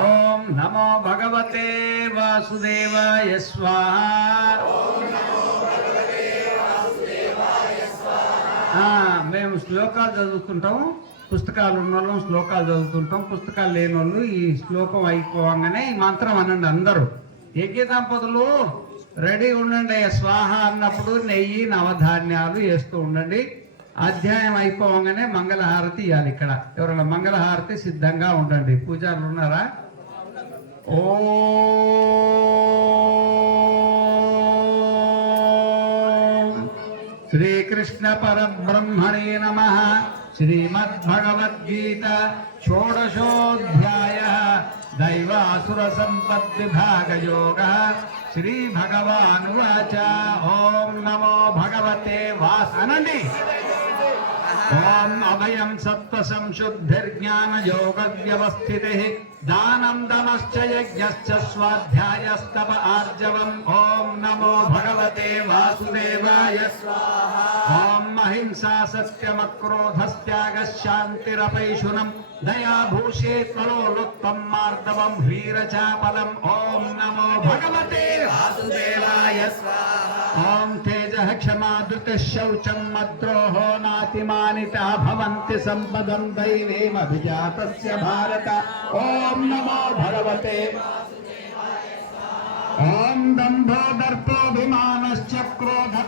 ఓం నమో భగవతే వాసుదేవాయ స్వాహ. మేము శ్లోకాలు చదువుతుంటాం పుస్తకాలు ఉన్న వాళ్ళం శ్లోకాలు చదువుతుంటాం పుస్తకాలు లేని వాళ్ళు ఈ శ్లోకం అయిపోవంగానే ఈ మంత్రం అనండి అందరూ. యజ్ఞ దంపతులు రెడీ ఉండండి స్వాహ అన్నప్పుడు నెయ్యి నవధాన్యాలు వేస్తూ ఉండండి. అధ్యాయం అయిపోగానే మంగళహారతి ఇవ్వాలి ఇక్కడ. ఎవరైనా మంగళహారతి సిద్ధంగా ఉండండి. పూజారులు ఉన్నారా? ఓ శ్రీకృష్ణ పరబ్రహ్మణే నమ. శ్రీమద్భగవద్గీత షోడశోధ్యాయ. దైవాసుర సంపద్విభాగయోగ శ్రీ భగవానువాచ ఓం నమో భగవతే వాసనండి ఓం అభయం సత్వ సంశుద్ధిర్జ్ఞాన యోగ వ్యవస్థితి దానం దమశ్చ యజ్ఞశ్చ స్వాధ్యాయస్తవ ఆర్జవం ఓం నమో భగవతే వాసుదేవాయ ఓం అహింసా సత్యమక్రోధస్త్యాగ శాంతిరపైశునం దయా భూషేత్వలోలుత్తం మార్దవం వీరచాపలం ఓం నమో భగవతే వాసుదేవాయ ఓం తే तेजः क्षमा धृतशौचं मद्रोहो नातिमानिता भवन्ति सम्पदं दैवीमभिजातस्य भारत। ॐ नमो भगवते। ॐ दम्भो दर्पोऽभिमानश्च क्रोधः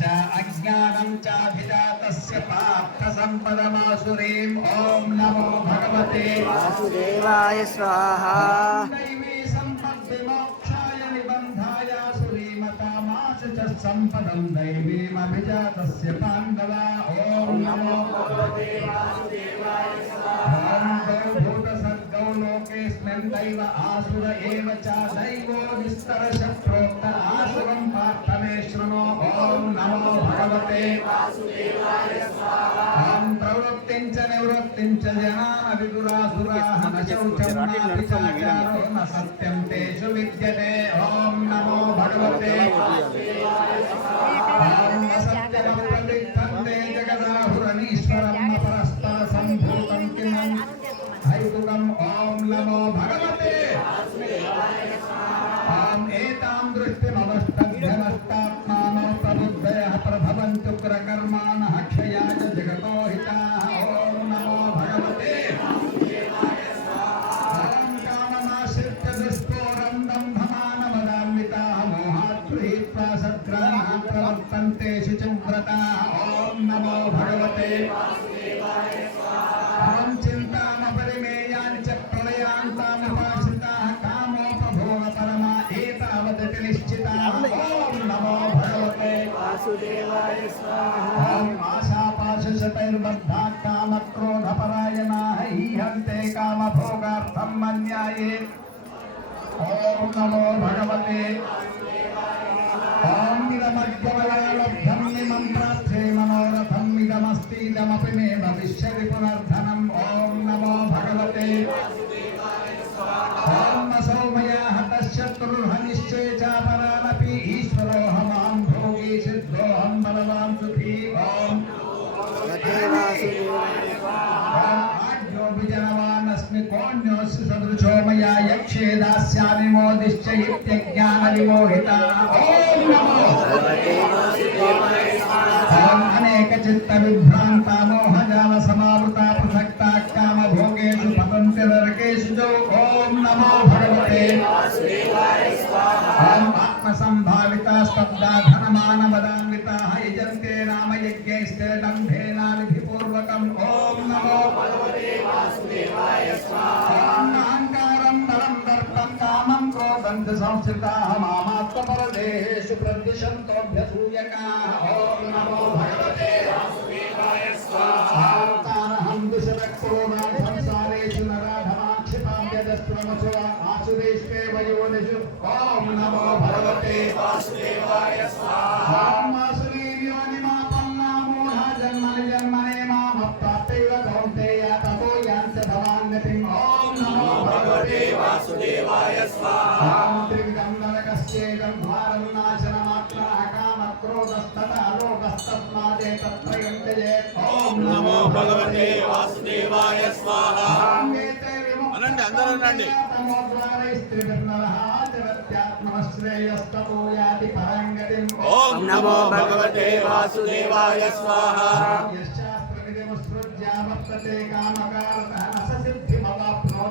च। अज्ञानं चाभिजातस्य पार्थसम्पदमासुरीम्। ॐ नमो भगवते। वासुदेवाय स्वाहा। दैवी सम्पद्विमो సంపదం దైవీమభిజాతస్య పాండవ? ఓం నమో భూత సర్గౌ లోకేస్మిన్ దైవ ఆసుర ఏవ చ దైవో విస్తరశ ప్రోక్త ఆసురం పార్థమే శృణో. ఓం నమో భగవతే ఓం ప్రవృత్తిం చ నివృత్తిం చ జనాన విదురాసురాహ న నమో భగవతే हैतुकम् ॐ नमो भगवते ॐ एतां दृष्टिमवष्टभ्यनष्टात्मानो प्रबुद्धयः प्रभवन्तु प्रकर्माणः क्षयाय जगतो हिताः ॐ नमो भगवते ॐ काममाश्रित्य दुष्पोरं दम्भमानमदान्विताः मोहात् गृहीत्वा सद्ग्रहाः प्रवर्तन्ते शुचिव्रताः ॐ नमो भगवते कामक्रोधपरायणाः ईहन्ते कामभोगार्थं मन्याये ॐ नमो भगवते ॐ इदमद्यवयालब्धं इमं प्रार्थ्ये मनोरथम् इदमस्तीदमपि मे भविष्यति पुनर्धनम् ॐ नमो भगवते ॐ सौमया हतः शत्रुर्हनिश्चे चापरानपि ईश्वरोऽहमां कोण्योऽस्य सदृशो मया यक्षे दास्यामि मोदिश्च इत्यज्ञानविमोहिता ॐ नमो अनेकचित्तविभ्रान्ता मोहजालसमावृता पृथक्ता कामभोगेषु पतन्ति नरकेषु जो ॐ नमो भगवते आत्मसम्भाविता स्तब्धा धनमानवदान्विताः यजन्ते नामयज्ञैस्ते दम्भेनानिधिपूर्वकम् ॐ संस्थिताः मामात्मपरदेहेषु प्रद्विषन्तोऽभ्यसूयकाः ॐ नमो भगवते तारहं दुषरक्रोधां संसारेषु नराधमाक्षिपाभ्यदस्त्वमसुरा आसुरेष्वेव योनिषु ॐ नमो भगवते ॐ आसुरीर्योनिमापन्ना రామత్రివిధం నరకస్యేదం భారం నాశన మాత్ర అకామ క్రోధస్తత అలోకస్తత్మాదే వాసుదేవాయ స్వాహ. అనండి అందరూ అనండి ఓం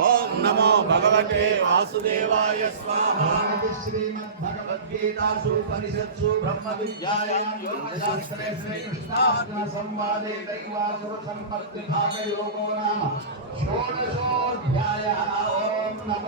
ఓం నమో భగవతే వాసుదేవాయ శ్రీమద్భగవద్గీతాసు ఉపనిషత్సు బ్రహ్మ విద్యాయాం యోగశాస్త్రే శ్రీకృష్ణార్జున సంవాదే దైవాసుర సంపత్తి భాగయోగో నామ. షోడశోధ్యాయ. ఓం నమో